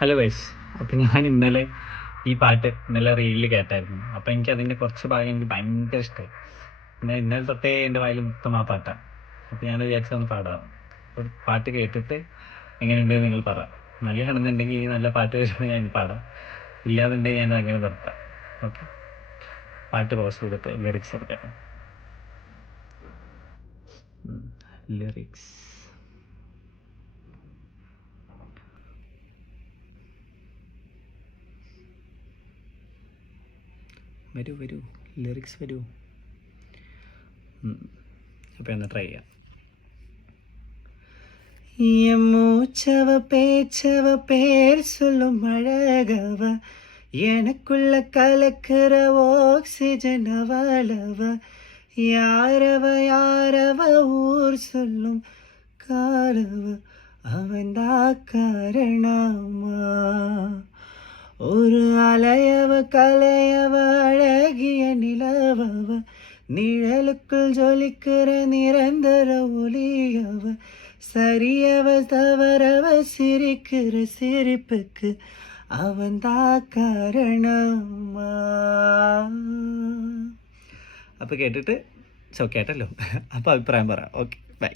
Hello guys. അപ്പം ഞാൻ ഇന്നലെ ഈ പാട്ട് ഇന്നലെ റീലിൽ കേട്ടായിരുന്നു. അപ്പം എനിക്ക് അതിൻ്റെ കുറച്ച് ഭാഗം എനിക്ക് ഭയങ്കര ഇഷ്ടമായി. പിന്നെ ഇന്നലെ തൊട്ടേ എൻ്റെ വായിൽ മൊത്തം ആ പാട്ടാണ്. അപ്പം ഞാൻ വിചാരിച്ചൊന്ന് പാടാം. അപ്പം പാട്ട് കേട്ടിട്ട് എങ്ങനെയുണ്ട് നിങ്ങൾ പറ. നല്ലതാണെന്നുണ്ടെങ്കിൽ ഈ നല്ല പാട്ട് കേൾക്കുമ്പോൾ ഞാൻ പാടാം, ഇല്ലാന്നുണ്ടെങ്കിൽ ഞാൻ അങ്ങനെ നിർത്താം. ഓക്കെ, പാട്ട് പോസ്റ്റ് ചെയ്തിട്ട് ലിറിക്സ് എടുക്കാം. ലിറിക്സ് വരൂ വരൂ, ലിറിക്സ് വരൂ. അപ്പോൾ ഒന്ന് ട്രൈ ചെയ്യാം. என் மூச்சவ பேச்சவ பேர் சொல்லும் அழகவ, எனக்குள்ள கலக்கிற ஆக்சிஜன் அவளவ, யாரவ யாரவ ஊர் சொல்லும் காரவ, அவன்தா காரணமா, ஒரு அலையவ கலையவ அழகிய நிலவவ, நிழலுக்குள் ஜொலிக்கிற நிரந்தர ஒளியவ, சரியவ தவறவ சிரிக்கிற சிரிப்புக்கு அவன்தா കാരണമാ. അപ്പോൾ കേട്ടിട്ട് ചോക്കേട്ടല്ലോ. അപ്പോൾ അഭിപ്രായം പറ. Okay, by.